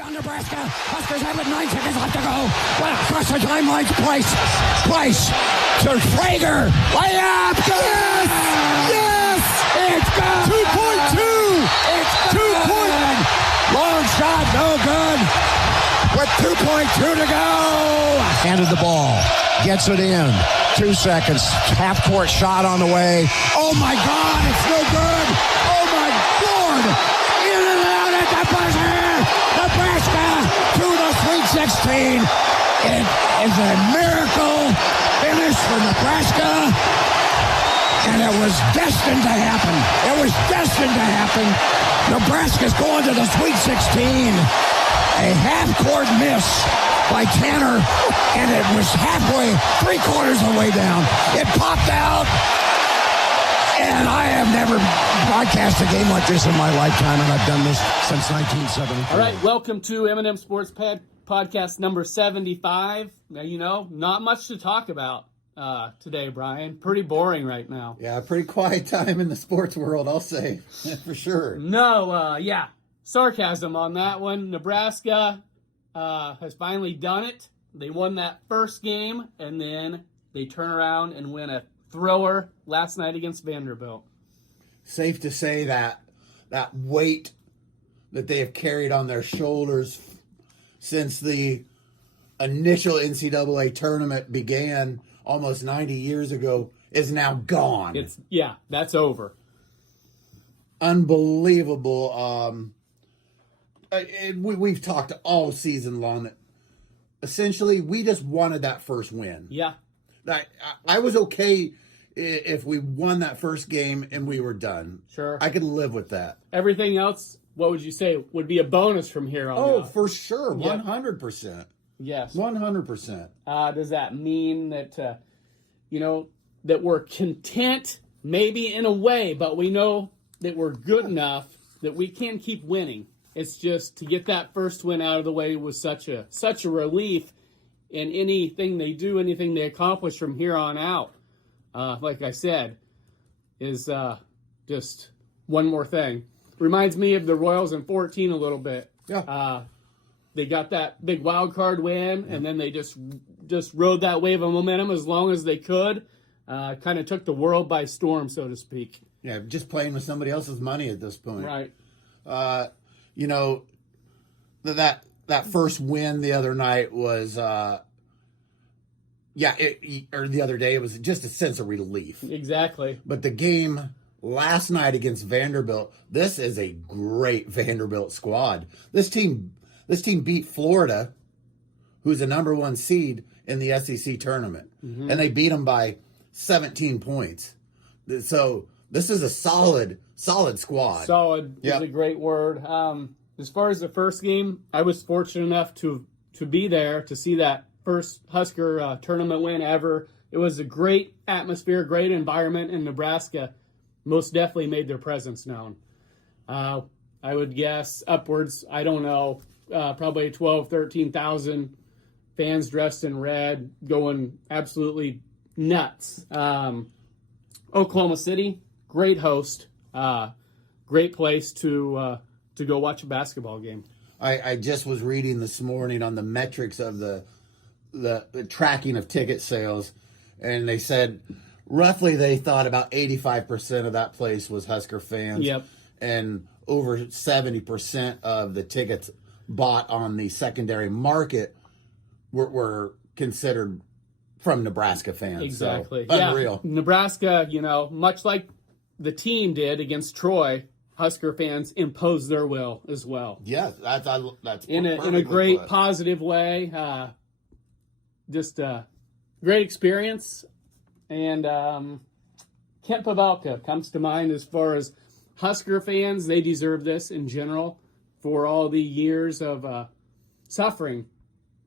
Rebound Nebraska. Huskers have it. 9 seconds left to go. Well, across the timeline to Price to Traeger. Layup. Yes! Yes! It's good. 2.2. It's good. 2 point. Long shot. No good. With 2.2 to go. Handed the ball. Gets it in. 2 seconds. Half court shot on the way. Oh my God. It's no good. Oh my Lord. In and out at the buzzer. Nebraska to the Sweet 16. It is a miracle finish for Nebraska. And it was destined to happen. It was destined to happen. Nebraska's going to the Sweet 16. A half-court miss by Tanner, and it was halfway, 3/4 of the way down. It popped out, and I have never broadcast a game like this in my lifetime, and I've done this since 1973. All right, welcome to M&M Sports Podcast number 75. Now, not much to talk about today, Brian. Pretty boring right now. Yeah, pretty quiet time in the sports world, I'll say, for sure. No, sarcasm on that one. Nebraska has finally done it. They won that first game, and then they turn around and win a thrower last night against Vanderbilt. Safe to say that weight that they have carried on their shoulders since the initial NCAA tournament began almost 90 years ago is now gone. That's over. Unbelievable. We've talked all season long that essentially we just wanted that first win. Yeah. I was okay if we won that first game and we were done. Sure. I could live with that. Everything else, what would you say, would be a bonus from here on out? Oh, for sure. 100%. Yes. 100%. Does that mean that, that we're content, maybe in a way, but we know that we're good enough that we can keep winning? It's just to get that first win out of the way was such a relief, and anything they do, anything they accomplish from here on out, like I said, is just one more thing. Reminds me of the Royals in 14 a little bit. Yeah. They got that big wild card win, and then they just rode that wave of momentum as long as they could. Kind of took the world by storm, so to speak. Yeah, just playing with somebody else's money at this point. Right. That first win the other night was, or the other day, it was just a sense of relief. Exactly. But the game last night against Vanderbilt, this is a great Vanderbilt squad. This team beat Florida, who's a number 1 seed in the SEC tournament, and they beat them by 17 points. So this is a solid squad. Solid is a great word. As far as the first game, I was fortunate enough to be there to see that first Husker tournament win ever. It was a great atmosphere, great environment, and Nebraska most definitely made their presence known. I would guess upwards, I don't know, probably 12,000, 13,000 fans dressed in red, going absolutely nuts. Oklahoma City, great host, great place to go watch a basketball game. I just was reading this morning on the metrics of the tracking of ticket sales, and they said roughly they thought about 85% of that place was Husker fans. Yep. And over 70% of the tickets bought on the secondary market were considered from Nebraska fans. Exactly. So, unreal. Yeah. Nebraska, much like the team did against Troy, Husker fans imposed their will as well. Yes, that's in a great positive way. Just a great experience. And Kent Pavelka comes to mind as far as Husker fans. They deserve this in general for all the years of suffering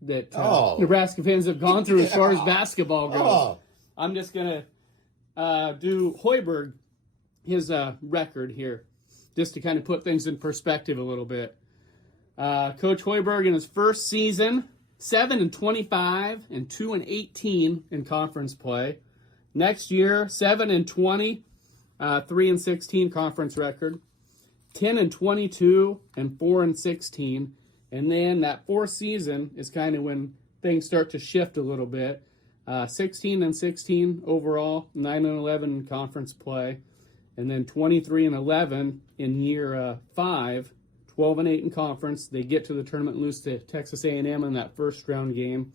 that Nebraska fans have gone through as far as basketball goes. I'm just going to do Hoiberg, his record here, just to kind of put things in perspective a little bit. Coach Hoiberg in his first season, 7-25 and 2-18 in conference play. Next year, 7-20, 3-16 conference record. 10-22 and 4-16 And then that fourth season is kind of when things start to shift a little bit. 16-16 overall, 9-11 in conference play, and then 23-11 in year 5, 12-8 in conference. They get to the tournament and lose to Texas A&M in that first round game.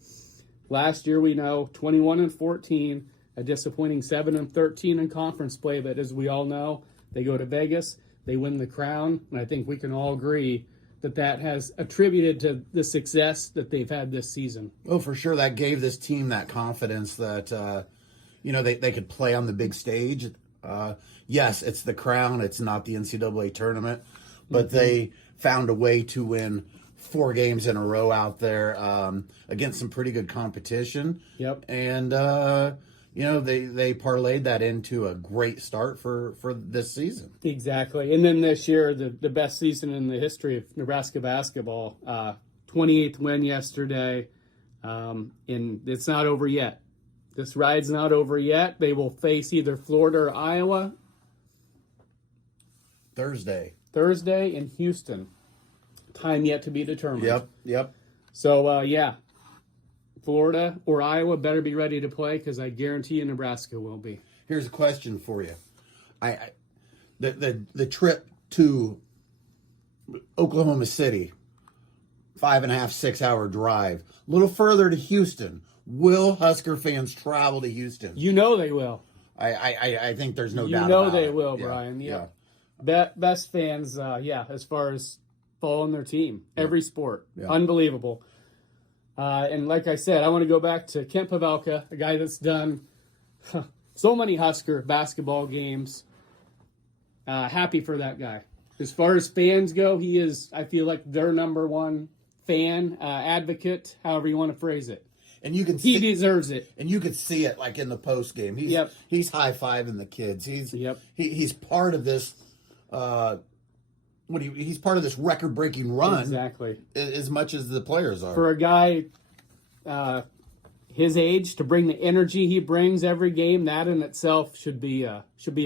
Last year, we know 21-14, a disappointing 7-13 in conference play. But as we all know, they go to Vegas, they win the crown, and I think we can all agree that has attributed to the success that they've had this season. Oh, for sure. That gave this team that confidence that, they could play on the big stage. Yes, it's the crown. It's not the NCAA tournament. But they found a way to win 4 games in a row out there against some pretty good competition. Yep. And, they parlayed that into a great start for this season. Exactly. And then this year, the best season in the history of Nebraska basketball. 28th win yesterday. And it's not over yet. This ride's not over yet. They will face either Florida or Iowa. Thursday in Houston. Time yet to be determined. Yep. So, Florida or Iowa better be ready to play because I guarantee you Nebraska will be. Here's a question for you. The trip to Oklahoma City, 5.5, 6 hour drive, a little further to Houston. Will Husker fans travel to Houston? You know they will. I think there's no doubt about it. You know they will, Brian. Yeah. Best fans, as far as following their team. Every sport. Yeah. Unbelievable. And like I said, I want to go back to Kent Pavelka, a guy that's done so many Husker basketball games. Happy for that guy. As far as fans go, he is, I feel like, their number one fan, advocate, however you want to phrase it. And you can he deserves it. And you could see it like in the post game. He's high-fiving the kids. He's part of this he's part of this record-breaking run. Exactly. As much as the players are. For a guy his age to bring the energy he brings every game, that in itself should be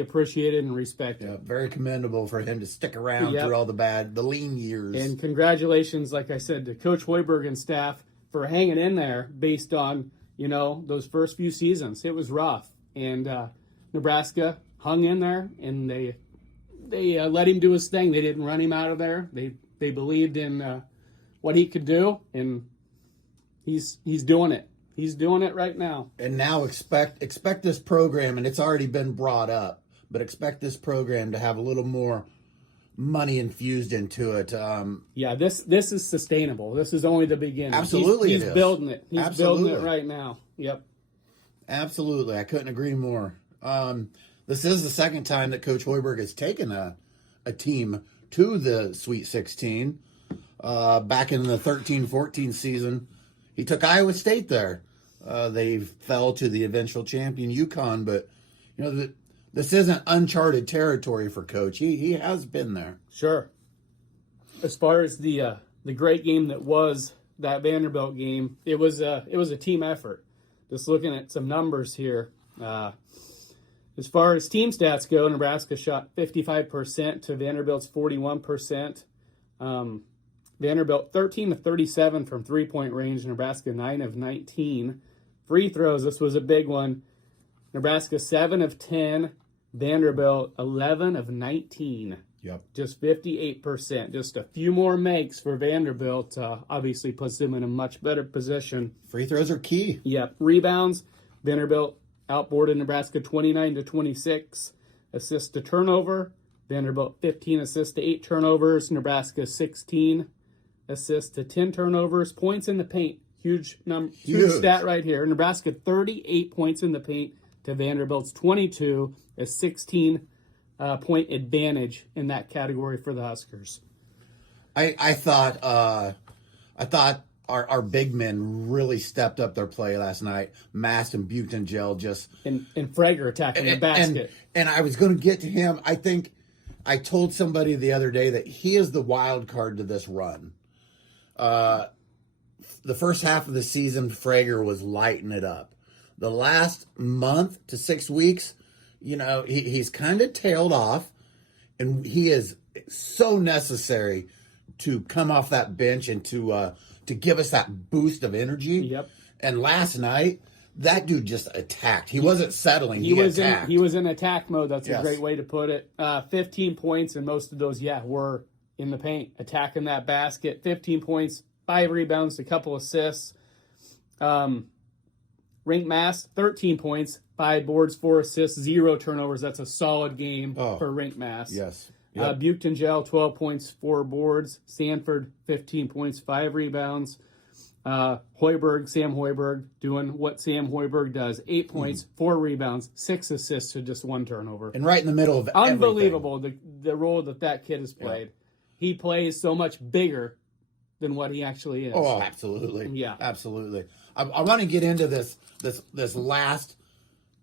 appreciated and respected. Yeah, very commendable for him to stick around through all the lean years. And congratulations, like I said, to Coach Hoiberg and staff for hanging in there based on, those first few seasons. It was rough. And Nebraska hung in there, and they let him do his thing. They didn't run him out of there. They believed in what he could do, and he's doing it. He's doing it right now. And now expect this program, and it's already been brought up, but expect this program to have a little more money infused into it. This is sustainable. This is only the beginning. Absolutely, he's building it. He's Absolutely. building it right now. Yep. Absolutely, I couldn't agree more. This is the second time that Coach Hoiberg has taken a team to the Sweet 16. Back in the 13-14 season, he took Iowa State there. They fell to the eventual champion UConn, but this isn't uncharted territory for Coach. He has been there. Sure. As far as the great game that was that Vanderbilt game, it was a team effort. Just looking at some numbers here. As far as team stats go, Nebraska shot 55% to Vanderbilt's 41%. Vanderbilt 13 of 37 from three-point range. Nebraska 9 of 19. Free throws, this was a big one. Nebraska 7 of 10. Vanderbilt 11 of 19. Yep. Just 58%. Just a few more makes for Vanderbilt. Obviously puts them in a much better position. Free throws are key. Yep. Rebounds, Vanderbilt outboarded Nebraska 29-26. Assists to turnover, Vanderbilt 15 assists to 8 turnovers. Nebraska 16 assists to 10 turnovers. Points in the paint, huge stat right here. Nebraska 38 points in the paint to Vanderbilt's 22, a 16 point advantage in that category for the Huskers. I thought our big men really stepped up their play last night. Mast and Buchengel just and Frager attacking the basket. And I was going to get to him. I think I told somebody the other day that he is the wild card to this run. The first half of the season, Frager was lighting it up. The last month to 6 weeks, he's kind of tailed off, and he is so necessary to come off that bench and to give us that boost of energy. Yep. And last night, that dude just attacked. He wasn't settling. He attacked. He was in attack mode. That's Yes. a great way to put it. 15 points, and most of those, were in the paint, attacking that basket. 15 points, 5 rebounds, a couple assists. Rink Mass, 13 points, 5 boards, 4 assists, 0 turnovers. That's a solid game for Rink Mass. Yes. Yep. Buchton Gel, 12 points, 4 boards. Sanford, 15 points, 5 rebounds. Sam Hoiberg, doing what Sam Hoiberg does. 8 points, 4 rebounds, 6 assists to just 1 turnover. And right in the middle of Unbelievable, the role that kid has played. Yeah. He plays so much bigger than what he actually is. Oh, absolutely. Yeah. Absolutely. I want to get into this last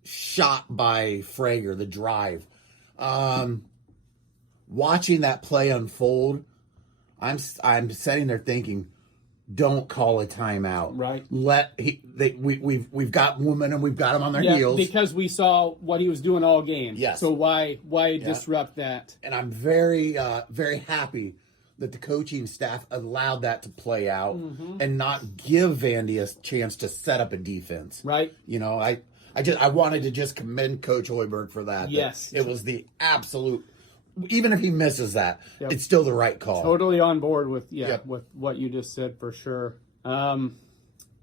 shot by Frager, the drive. Watching that play unfold, I'm sitting there thinking, don't call a timeout. Right. We've got momentum. We've got them on their heels because we saw what he was doing all game. Yes. So why disrupt that? And I'm very very happy that the coaching staff allowed that to play out and not give Vandy a chance to set up a defense. Right. I wanted to just commend Coach Hoiberg for that. Yes. It was the absolute. Even if he misses that, it's still the right call. Totally on board with with what you just said for sure.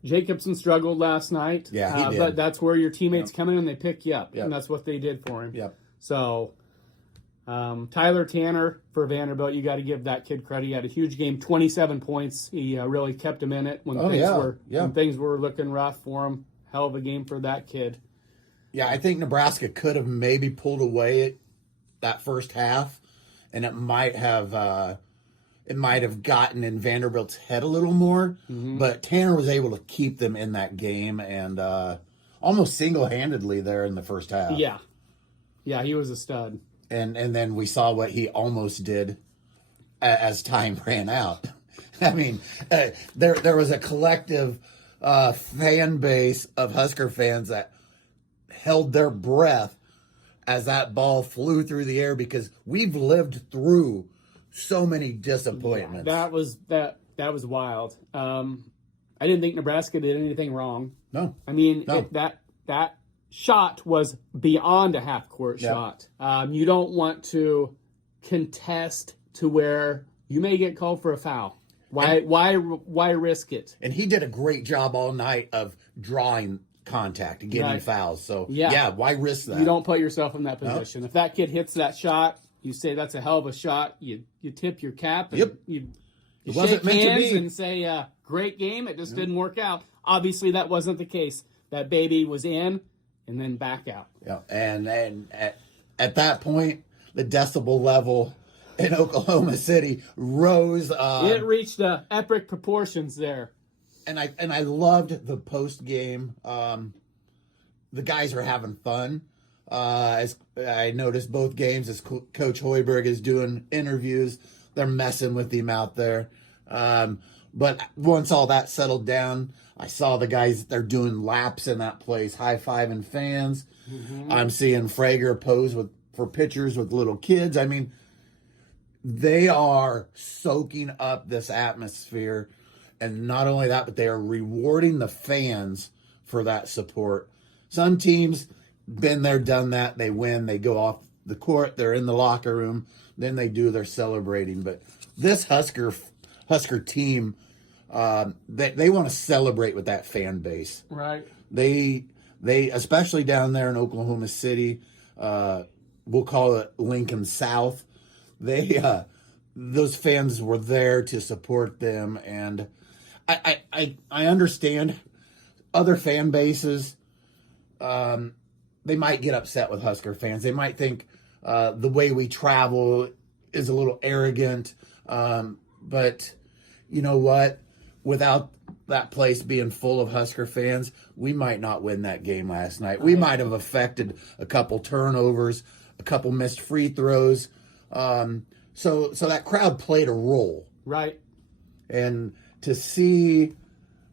Jacobson struggled last night. Yeah, he did. But that's where your teammates come in and they pick you up, and that's what they did for him. Yep. So, Tyler Tanner for Vanderbilt, you got to give that kid credit. He had a huge game, 27 points. He really kept him in it when things were looking rough for him. Hell of a game for that kid. Yeah, I think Nebraska could have maybe pulled away that first half, and it might have gotten in Vanderbilt's head a little more. But Tanner was able to keep them in that game and almost single-handedly there in the first half. Yeah, he was a stud. And then we saw what he almost did as time ran out. I mean, there was a collective fan base of Husker fans that held their breath as that ball flew through the air because we've lived through so many disappointments. Yeah, that was wild. I didn't think Nebraska did anything wrong. No. I mean, that shot was beyond a half-court shot. You don't want to contest to where you may get called for a foul. Why risk it? And he did a great job all night of drawing contact and getting fouls. So, why risk that? You don't put yourself in that position. If that kid hits that shot, you say that's a hell of a shot. You tip your cap and you shake hands and say, great game. It just didn't work out. Obviously, that wasn't the case. That baby was in and then back out. Yeah, and at that point, the decibel level in Oklahoma City rose. It reached epic proportions there. And I loved the post game. The guys are having fun. As I noticed both games, as Coach Hoiberg is doing interviews, they're messing with him out there. But once all that settled down, I saw the guys, they're doing laps in that place, high-fiving fans. I'm seeing Frager pose for pictures with little kids. I mean, they are soaking up this atmosphere. And not only that, but they are rewarding the fans for that support. Some teams, been there, done that. They win. They go off the court. They're in the locker room. Then they do their celebrating. But this Husker team, they want to celebrate with that fan base. Right. They especially down there in Oklahoma City, we'll call it Lincoln South. Those fans were there to support them, and I understand other fan bases. They might get upset with Husker fans. They might think the way we travel is a little arrogant. But you know what? Without that place being full of Husker fans, we might not win that game last night. We might have affected a couple turnovers, a couple missed free throws. So that crowd played a role. Right. And to see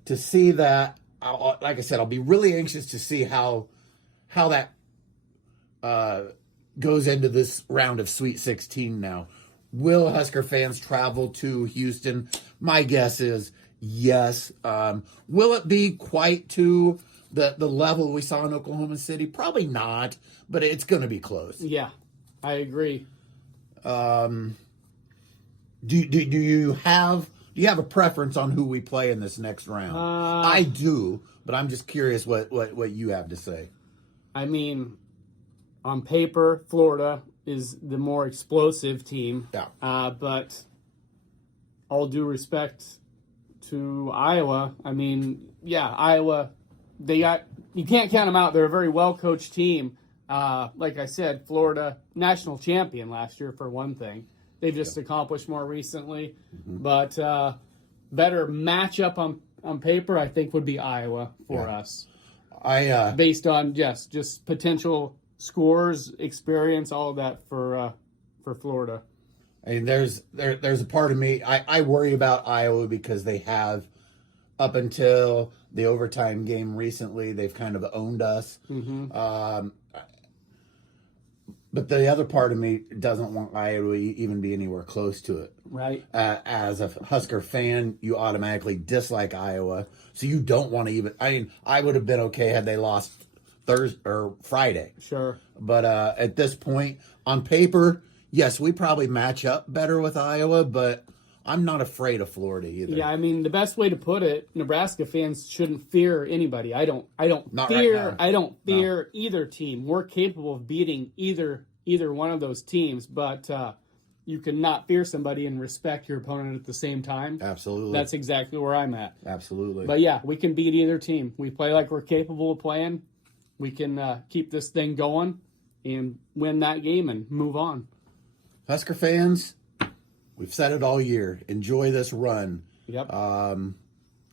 that, like I said, I'll be really anxious to see how that goes into this round of Sweet 16 now. Will Husker fans travel to Houston? My guess is yes. Will it be quite to the level we saw in Oklahoma City? Probably not, but it's going to be close. Yeah, I agree. Do you have a preference on who we play in this next round? I do, but I'm just curious what you have to say. I mean, on paper, Florida is the more explosive team. Yeah. But all due respect to Iowa, I mean, yeah, Iowa, you can't count them out. They're a very well-coached team. Like I said, Florida, national champion last year for one thing. They've just accomplished more recently. Mm-hmm. But better matchup on paper, I think, would be Iowa for us. Based on just potential scores, experience, all of that for Florida. I mean, there's a part of me, I worry about Iowa because they have, up until the overtime game recently, they've kind of owned us. Mm-hmm. But the other part of me doesn't want Iowa to even be anywhere close to it. Right. As a Husker fan, you automatically dislike Iowa, so you don't want to even. I mean, I would have been okay had they lost Thursday or Friday. Sure. But at this point, on paper, yes, we probably match up better with Iowa, but I'm not afraid of Florida either. Yeah, I mean, the best way to put it, Nebraska fans shouldn't fear anybody. I don't fear either team. We're capable of beating either one of those teams, but you cannot fear somebody and respect your opponent at the same time. Absolutely. That's exactly where I'm at. Absolutely. But yeah, we can beat either team. We play like we're capable of playing. We can keep this thing going and win that game and move on. Husker fans, we've said it all year. Enjoy this run. Yep.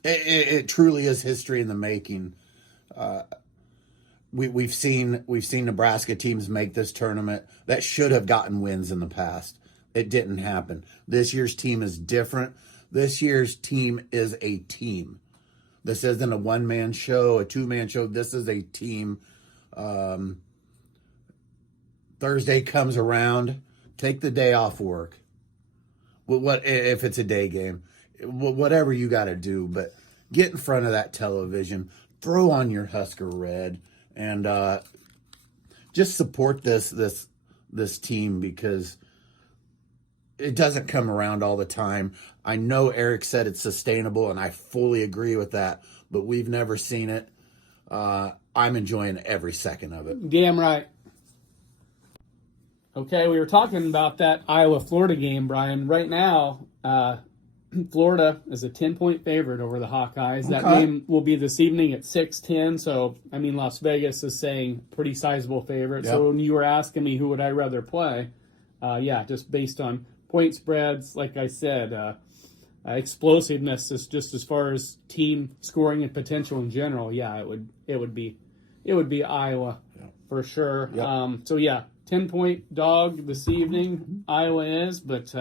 It truly is history in the making. We've seen Nebraska teams make this tournament that should have gotten wins in the past. It didn't happen. This year's team is different. This year's team is a team. This isn't a one-man show, a two-man show. This is a team. Thursday comes around, take the day off work. What if it's a day game? Whatever you got to do, but get in front of that television, throw on your Husker red, and just support this team because it doesn't come around all the time. I know Eric said it's sustainable, and I fully agree with that, but we've never seen it. I'm enjoying every second of it. Damn right. Okay, we were talking about that Iowa-Florida game, Brian. Right now, Florida is a 10-point favorite over the Hawkeyes. That game will be this evening at 6:10. So, I mean, Las Vegas is saying pretty sizable favorite. Yep. So when you were asking me who would I rather play, just based on point spreads, like I said, explosiveness is just as far as team scoring and potential in general. Yeah, it would be Iowa for sure. Yep. 10-point dog this evening. Iowa is, but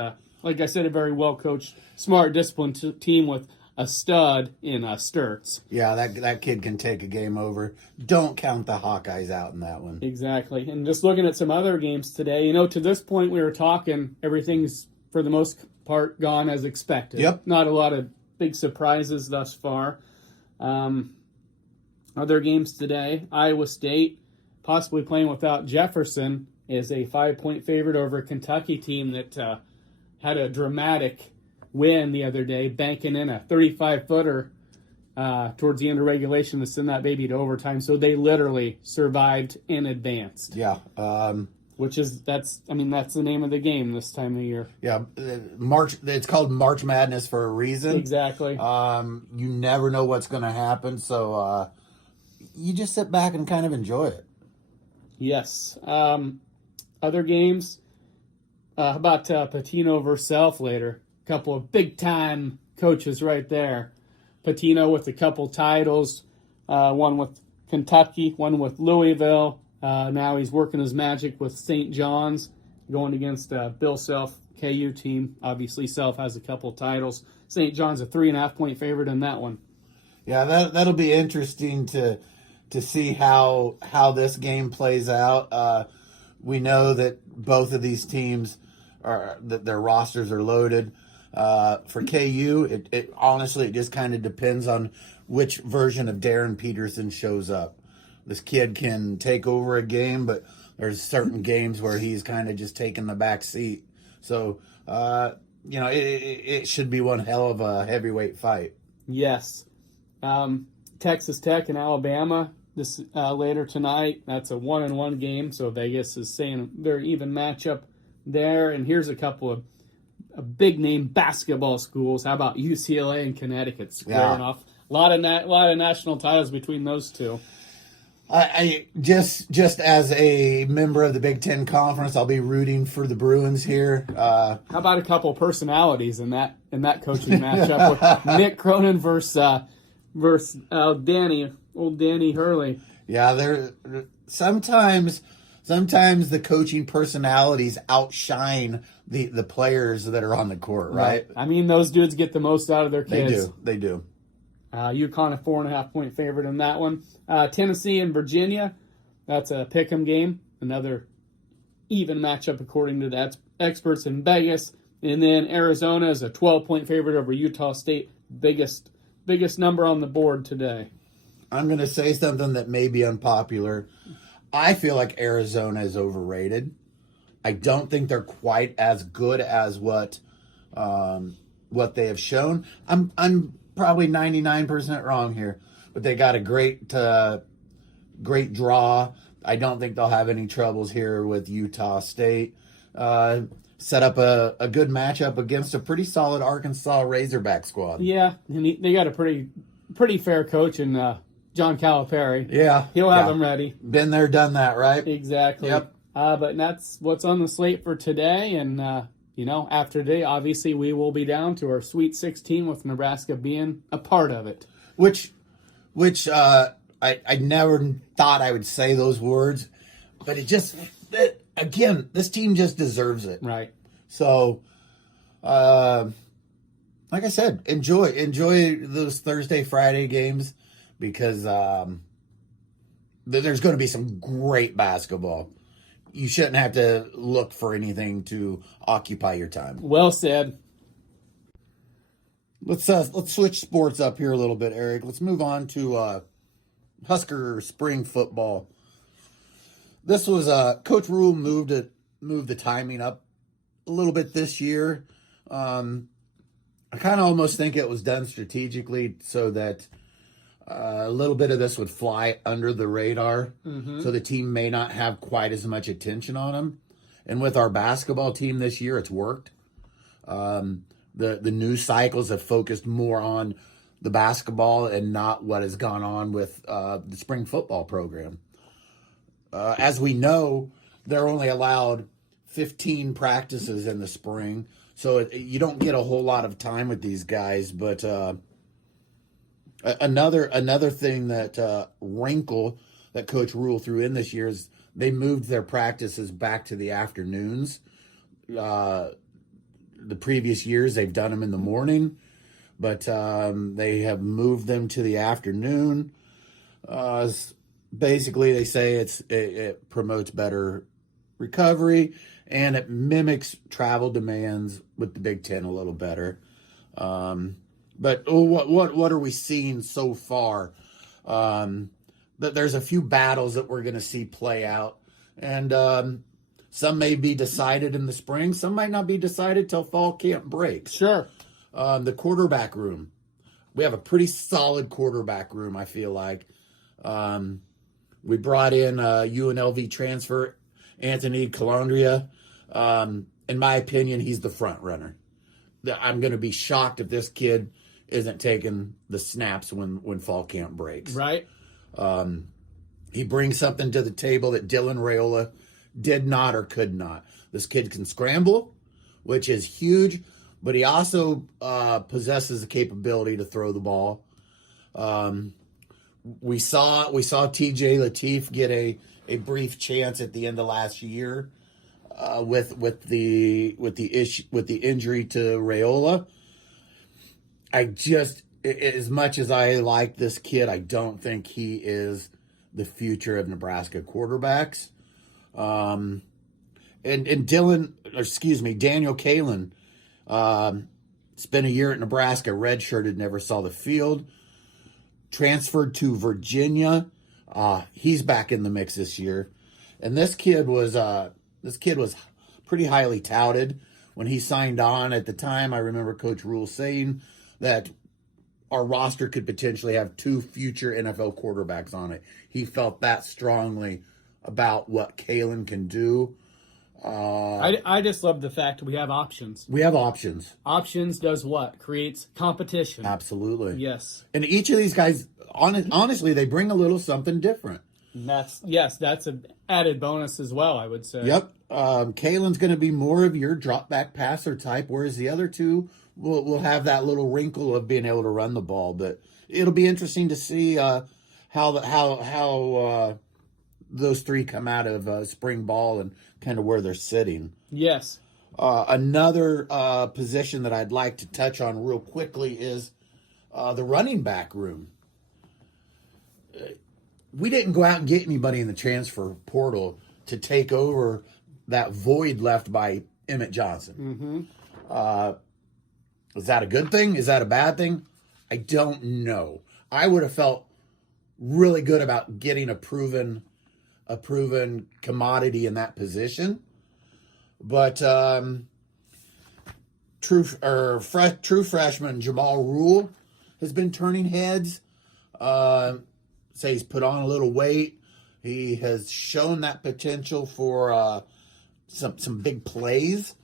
like I said, a very well-coached, smart, disciplined team with a stud in Sturts. Yeah, that kid can take a game over. Don't count the Hawkeyes out in that one. Exactly. And just looking at some other games today, to this point we were talking, everything's for the most part gone as expected. Yep. Not a lot of big surprises thus far. Other games today, Iowa State possibly playing without Jefferson is a 5-point favorite over a Kentucky team that had a dramatic win the other day, banking in a 35-footer towards the end of regulation to send that baby to overtime. So they literally survived and advanced. Yeah. That's the name of the game this time of year. Yeah. It's called March Madness for a reason. Exactly. You never know what's going to happen. So you just sit back and kind of enjoy it. Yes. Other games, how about Patino versus Self later? A couple of big-time coaches right there. Patino with a couple titles, one with Kentucky, one with Louisville. Now he's working his magic with St. John's, going against Bill Self, KU team. Obviously, Self has a couple titles. St. John's a 3.5-point favorite in that one. Yeah, that'll be interesting to see how this game plays out. We know that both of these teams their rosters are loaded. For KU, it honestly, it just kind of depends on which version of Darren Peterson shows up. This kid can take over a game, but there's certain games where he's kind of just taking the back seat. So, it should be one hell of a heavyweight fight. Yes. Texas Tech and Alabama this later tonight. That's a 1-1 game, so Vegas is saying very even matchup there. And here's a couple of big-name basketball schools. How about UCLA and Connecticut squaring off? A lot of national titles between those two. I just as a member of the Big Ten Conference, I'll be rooting for the Bruins here. How about a couple personalities in that coaching matchup with Nick Cronin versus old Danny Hurley? Yeah, sometimes the coaching personalities outshine the players that are on the court, right? I mean, those dudes get the most out of their kids. They do. UConn a 4.5-point favorite in that one. Tennessee and Virginia, that's a pick'em game. Another even matchup according to the experts in Vegas. And then Arizona is a 12-point favorite over Utah State. Biggest number on the board today. I'm going to say something that may be unpopular. I feel like Arizona is overrated. I don't think they're quite as good as what they have shown. I'm probably 99% wrong here, but they got a great draw. I don't think they'll have any troubles here with Utah State. Set up a good matchup against a pretty solid Arkansas Razorback squad. Yeah, and they got a pretty fair coach in John Calipari. Yeah. He'll have them ready. Been there, done that, right? Exactly. Yep. But that's what's on the slate for today. And, after today, obviously, we will be down to our Sweet 16 with Nebraska being a part of it. Which I never thought I would say those words, but again, this team just deserves it. Right. So, like I said, enjoy those Thursday, Friday games because there's going to be some great basketball. You shouldn't have to look for anything to occupy your time. Well said. Let's switch sports up here a little bit, Eric. Let's move on to Husker spring football. This was Coach Rule moved the timing up a little bit this year. I kind of almost think it was done strategically so that a little bit of this would fly under the radar, so the team may not have quite as much attention on them. And with our basketball team this year, it's worked. The news cycles have focused more on the basketball and not what has gone on with the spring football program. As we know, they're only allowed 15 practices in the spring, so you don't get a whole lot of time with these guys. But another thing that wrinkle that Coach Rule threw in this year is they moved their practices back to the afternoons. The previous years they've done them in the morning, but they have moved them to the afternoon. Basically, they say it promotes better recovery and it mimics travel demands with the Big Ten a little better. But what are we seeing so far? There's a few battles that we're going to see play out, and some may be decided in the spring. Some might not be decided till fall camp breaks. Sure. The quarterback room. We have a pretty solid quarterback room, I feel like. We brought in UNLV transfer Anthony Calandria. In my opinion, he's the front runner. I'm going to be shocked if this kid isn't taking the snaps when fall camp breaks. Right. He brings something to the table that Dylan Raiola did not or could not. This kid can scramble, which is huge, but he also possesses the capability to throw the ball. We saw TJ Lateef get a brief chance at the end of last year with the injury to Raiola. As much as I like this kid, I don't think he is the future of Nebraska quarterbacks. And Dylan Daniel Kalen. Spent a year at Nebraska, redshirted, never saw the field. Transferred to Virginia. He's back in the mix this year. And this kid was pretty highly touted when he signed on. At the time, I remember Coach Rule saying that our roster could potentially have 2 future NFL quarterbacks on it. He felt that strongly about what Kalen can do. I just love the fact we have options. We have options. Options does what? Creates competition. Absolutely. Yes. And each of these guys, honestly, they bring a little something different. And that's an added bonus as well, I would say. Yep. Kalen's going to be more of your drop back passer type, whereas the other two will have that little wrinkle of being able to run the ball. But it'll be interesting to see how those 3 come out of spring ball and kind of where they're sitting. Yes. Another position that I'd like to touch on real quickly is the running back room. We didn't go out and get anybody in the transfer portal to take over that void left by Emmett Johnson. Mm-hmm. Is that a good thing? Is that a bad thing? I don't know. I would have felt really good about getting a proven commodity in that position. But true freshman Jamal Rule has been turning heads. Say he's put on a little weight. He has shown that potential for some big plays.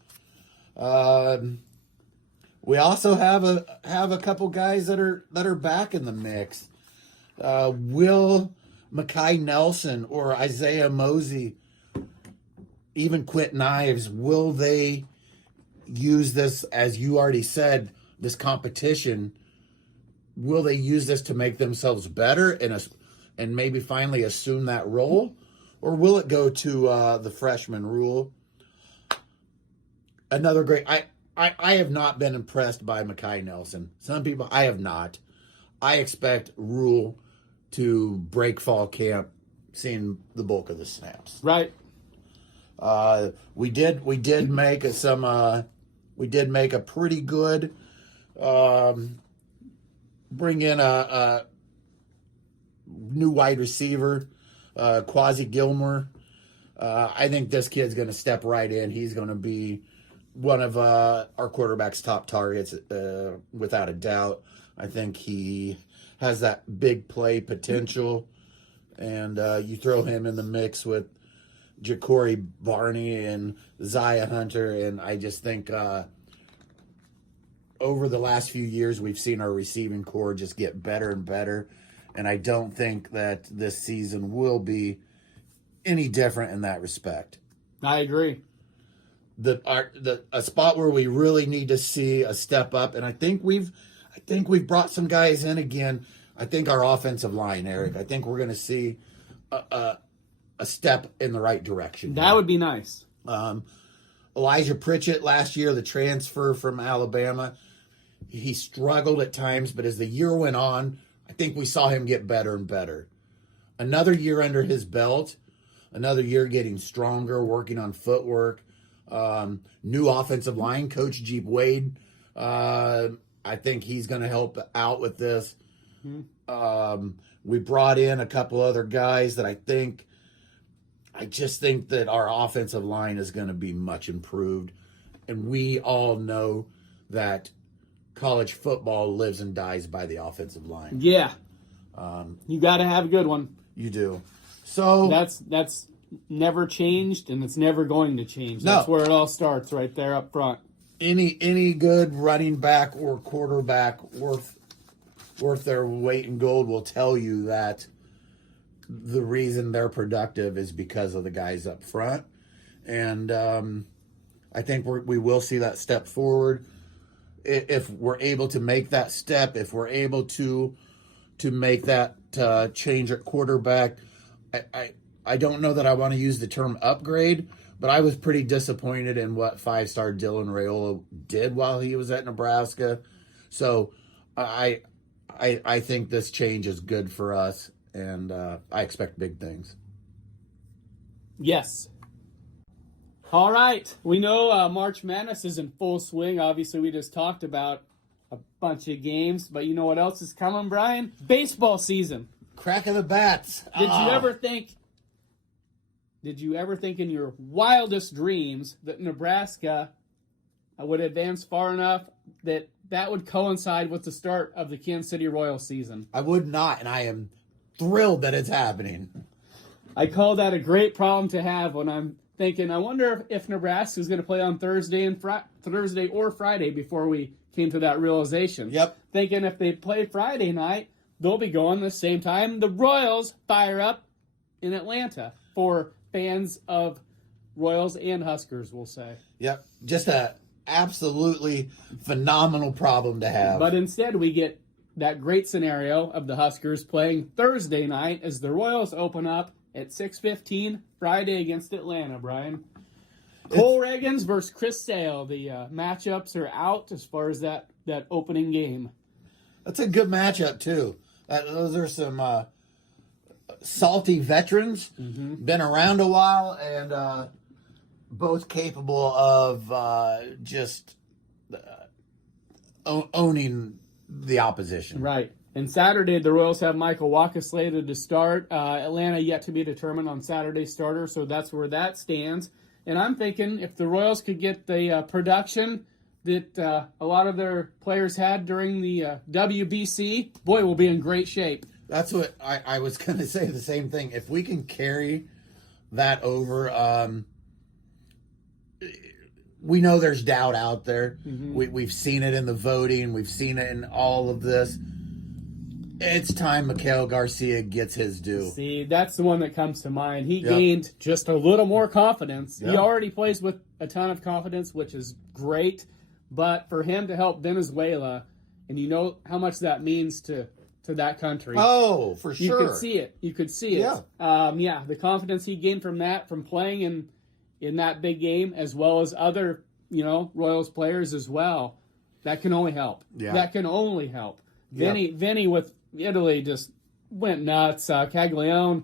We also have a couple guys that are back in the mix. Will Mekhi Nelson or Isaiah Mosey, even Quentin Ives, will they use this, as you already said, this competition? Will they use this to make themselves better and maybe finally assume that role? Or will it go to the freshman Rule? Another great... I have not been impressed by Mekhi Nelson. Some people, I have not. I expect Rule to break fall camp, seeing the bulk of the snaps. Right. We did make a pretty good bring in a new wide receiver, Quasi Gilmore. I think this kid's going to step right in. He's going to be one of our quarterback's top targets, without a doubt. I think he has that big play potential, and you throw him in the mix with Ja'Cory Barney and Zaya Hunter, and I just think over the last few years we've seen our receiving core just get better and better, and I don't think that this season will be any different in that respect. I agree. A spot where we really need to see a step up, and I think we've brought some guys in again. I think our offensive line, Eric. I think we're going to see a step in the right direction. That would be nice. Elijah Pritchett last year, the transfer from Alabama, he struggled at times, but as the year went on, I think we saw him get better and better. Another year under his belt, another year getting stronger, working on footwork. New offensive line coach, Jeep Wade. I think he's going to help out with this. Mm-hmm. We brought in a couple other guys that I just think that our offensive line is going to be much improved. And we all know that college football lives and dies by the offensive line. Yeah. You got to have a good one. You do. So that's never changed, and it's never going to change. No. That's where it all starts, right there up front. Any good running back or quarterback worth their weight in gold will tell you that the reason they're productive is because of the guys up front. And I think we will see that step forward. If we're able to make that step, if we're able to make that change at quarterback, I don't know that I want to use the term upgrade, but I was pretty disappointed in what 5-star Dylan Raiola did while he was at Nebraska. So I think this change is good for us, and I expect big things. Yes. All right. We know March Madness is in full swing. Obviously, we just talked about a bunch of games, but you know what else is coming, Brian? Baseball season. Crack of the bats. Did you ever think in your wildest dreams that Nebraska would advance far enough that would coincide with the start of the Kansas City Royals season? I would not, and I am thrilled that it's happening. I call that a great problem to have when I'm thinking, I wonder if Nebraska is going to play on Thursday or Friday before we came to that realization. Yep. Thinking if they play Friday night, they'll be going the same time the Royals fire up in Atlanta for fans of Royals and Huskers, we'll say. Yep. Just a absolutely phenomenal problem to have. But instead, we get that great scenario of the Huskers playing Thursday night as the Royals open up at 6:15 Friday against Atlanta, Brian. Cole Reagans versus Chris Sale. The matchups are out as far as that opening game. That's a good matchup, too. Those are some salty veterans, been around a while, and both capable of owning the opposition. Right. And Saturday, the Royals have Michael Wacha slated to start. Atlanta yet to be determined on Saturday's starter, so that's where that stands. And I'm thinking if the Royals could get the production that a lot of their players had during the WBC, boy, we'll be in great shape. That's what I was going to say, the same thing. If we can carry that over, we know there's doubt out there. We've seen it in the voting. We've seen it in all of this. It's time Mikael Garcia gets his due. See, that's the one that comes to mind. He gained just a little more confidence. Yep. He already plays with a ton of confidence, which is great. But for him to help Venezuela, and you know how much that means to that country. Oh, for sure. You could see it. You could see it. Yeah. The confidence he gained from that, from playing in that big game, as well as other, Royals players as well, that can only help. Yeah. That can only help. Vinny with Italy just went nuts. Caglione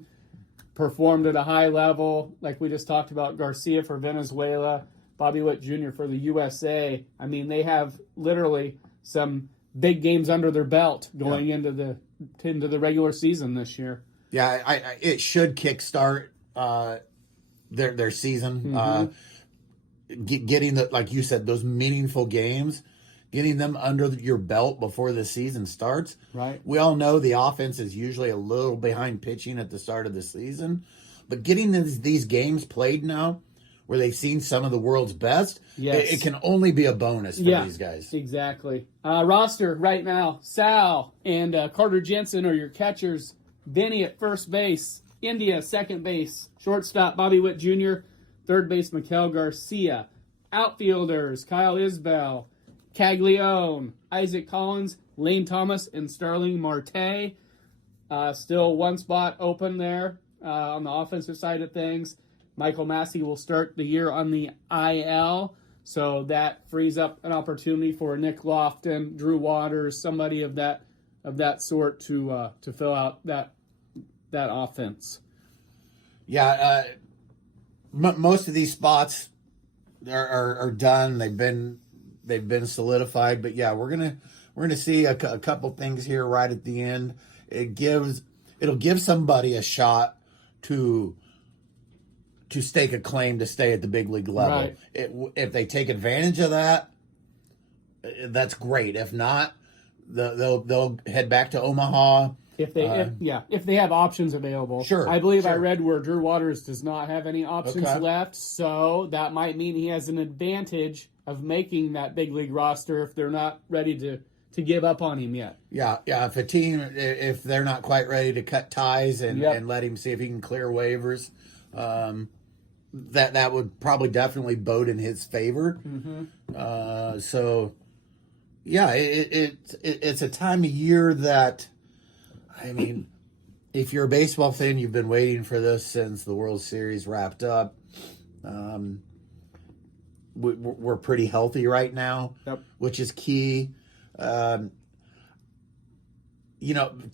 performed at a high level, like we just talked about. Garcia for Venezuela, Bobby Witt Jr. for the USA. I mean, they have literally some big games under their belt going into the regular season this year. Yeah, it should kickstart their season. Getting like you said, those meaningful games. Getting them under your belt before the season starts. Right. We all know the offense is usually a little behind pitching at the start of the season. But getting these games played now, where they've seen some of the world's best, it can only be a bonus for these guys. Exactly. Roster right now, Sal and Carter Jensen are your catchers. Vinny at first base. India, second base. Shortstop, Bobby Witt Jr. Third base, Mikael Garcia. Outfielders, Kyle Isbell. Caglione, Isaac Collins, Lane Thomas, and Starling Marte. Still one spot open there on the offensive side of things. Michael Massey will start the year on the IL, so that frees up an opportunity for Nick Lofton, Drew Waters, somebody of that sort to fill out that offense. Yeah, most of these spots are done. They've been solidified, but yeah, we're gonna see a couple things here right at the end. It'll give somebody a shot to stake a claim to stay at the big league level. Right. If they take advantage of that, that's great. If not, they'll head back to Omaha. If they have options available. Sure. I believe I sure. read where Drew Waters does not have any options left, so that might mean he has an advantage of making that big league roster if they're not ready to give up on him yet. Yeah. If a team, if they're not quite ready to cut ties and let him see if he can clear waivers, that would probably definitely bode in his favor. So, yeah, it's a time of year that, I mean, if you're a baseball fan, you've been waiting for this since the World Series wrapped up. We're pretty healthy right now, which is key. To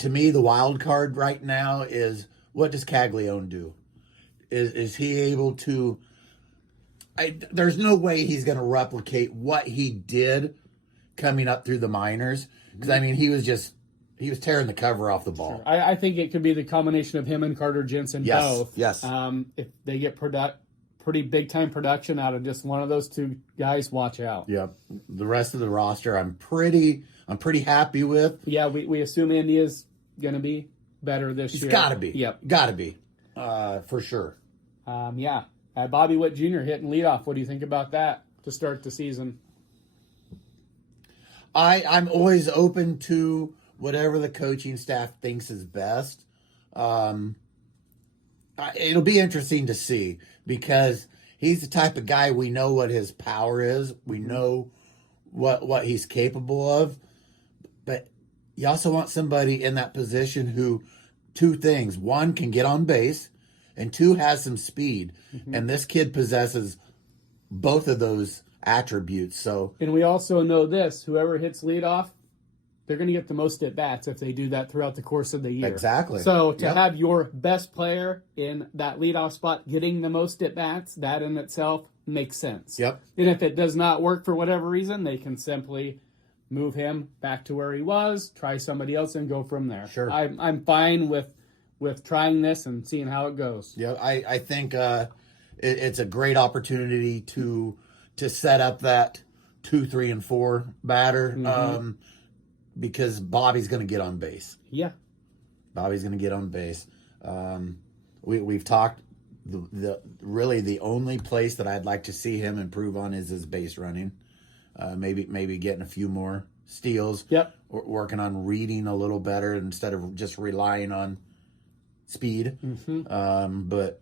me, the wild card right now is, what does Caglione do? Is he able to there's no way he's going to replicate what he did coming up through the minors. Because, I mean, he was tearing the cover off the ball. I think it could be the combination of him and Carter Jensen both. Yes. If they get pretty big-time production out of just one of those two guys, watch out. Yeah. The rest of the roster, I'm pretty happy with. Yeah, we assume India's going to be better this year. It's got to be. Yep. Got to be. For sure. Yeah. Bobby Witt Jr. hitting leadoff. What do you think about that to start the season? I'm always open to whatever the coaching staff thinks is best. It'll be interesting to see because he's the type of guy, we know what his power is. We know what he's capable of. But you also want somebody in that position who, two things. One, can get on base, and two, has some speed. Mm-hmm. And this kid possesses both of those attributes. And we also know this, whoever hits leadoff, they're going to get the most at-bats if they do that throughout the course of the year. Exactly. So to have your best player in that leadoff spot getting the most at-bats, that in itself makes sense. Yep. And if it does not work for whatever reason, they can simply move him back to where he was, try somebody else, and go from there. Sure. I'm fine with trying this and seeing how it goes. Yeah, I think it's a great opportunity to set up that 2, 3, and 4 batter. Mm-hmm. Because Bobby's going to get on base. Yeah. Bobby's going to get on base. We've talked, really the only place that I'd like to see him improve on is his base running. Maybe getting a few more steals. Yep. Working on reading a little better instead of just relying on speed. Mm-hmm. But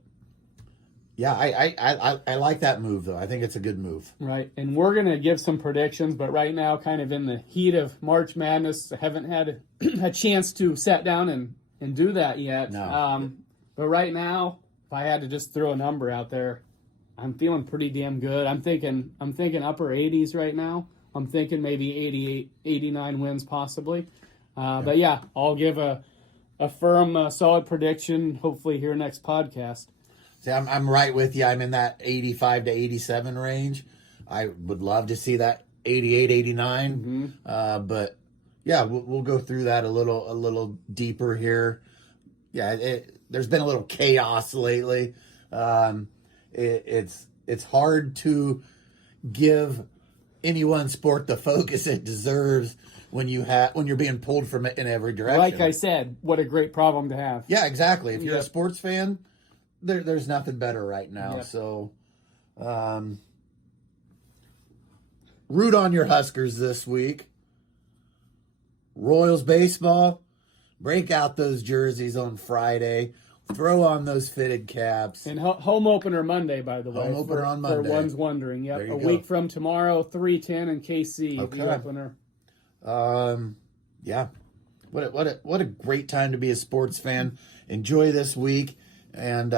yeah, I like that move, though. I think it's a good move. Right. And we're going to give some predictions, but right now, kind of in the heat of March Madness, I haven't had a chance to sit down and do that yet. No. But right now, if I had to just throw a number out there, I'm feeling pretty damn good. I'm thinking upper 80s right now. I'm thinking maybe 88, 89 wins possibly. But yeah, I'll give a firm, solid prediction, hopefully here next podcast. See, I'm right with you. I'm in that 85 to 87 range. I would love to see that 88, 89. Mm-hmm. But yeah, we'll go through that a little deeper here. Yeah, there's been a little chaos lately. It's hard to give any one sport the focus it deserves when you're being pulled from it in every direction. Like I said, what a great problem to have. Yeah, exactly. If you're a sports fan, there's nothing better right now. Yep. So, root on your Huskers this week. Royals baseball, break out those jerseys on Friday. Throw on those fitted caps. And home opener Monday, by the way. Home opener on Monday. For one's wondering. Yep. A week from tomorrow, 3:10 in KC. Okay. The opener. Yeah. What a great time to be a sports fan. Enjoy this week. And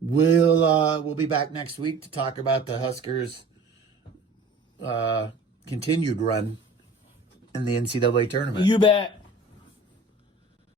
we'll be back next week to talk about the Huskers' continued run in the NCAA tournament. You bet.